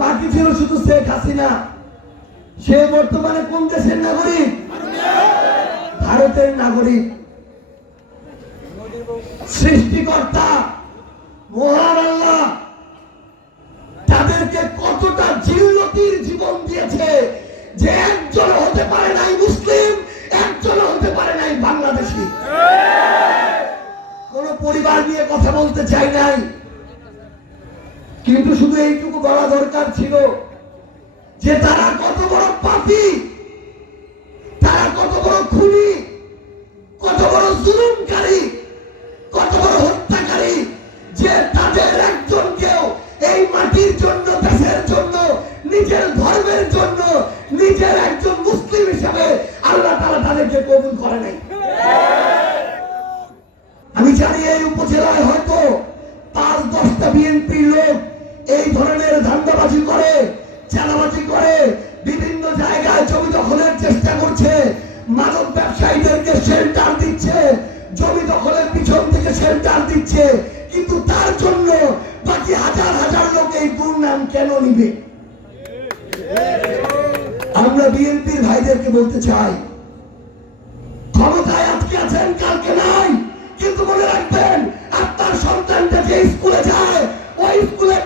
বাকি ছিল শুধু শেখ হাসিনা। সে বর্তমানে কোন দেশের নাগরিক? ভারতের নাগরিক। সৃষ্টিকর্তা মহান আল্লাহ তাদেরকে কতটা জিল্লতির জীবন দিয়েছে যে একজন হতে পারে নাই মুসলিম, একজন হতে পারে নাই বাংলাদেশি। কোন পরিবার নিয়ে কথা বলতে চাই নাই, কিন্তু শুধু এইটুকু বলা দরকার ছিল যে তারা কত বড় পাপী, তারা কত বড় খুনি, কত বড় জুলুমকারী, কত বড় হত্যাকারী, যে তাদের একজনকেও এই মাটির জন্য, দেশের জন্য, নিজের ধর্মের জন্য, নিজের একজন মুসলিম হিসাবে আল্লাহ তাআলা তাদেরকে কবুল করে নাই। আমি জানি এই উপজেলায় হয়তো ৫-১০টা বিএনপির লোক এই ধরনের ধান্দাবাজি করে, চাঁদাবাজি করে, বিভিন্ন জায়গায় জমি দখলের চেষ্টা করছে, মাদক ব্যবসায়ীদেরকে শেল্টার দিচ্ছে, জমি দখলের পিছন থেকে শেল্টার দিচ্ছে, কিন্তু তার জন্য বাকি হাজার হাজার লোক এই দুর্নাম কেন নিবে? আমরা বিএনপির ভাইদেরকে বলতে চাই, ক্ষমতায় আজকে আছেন, কালকে নাই, কিন্তু মনে রাখবেন আপনার সন্তানটা যে স্কুলে যায় ওই স্কুলে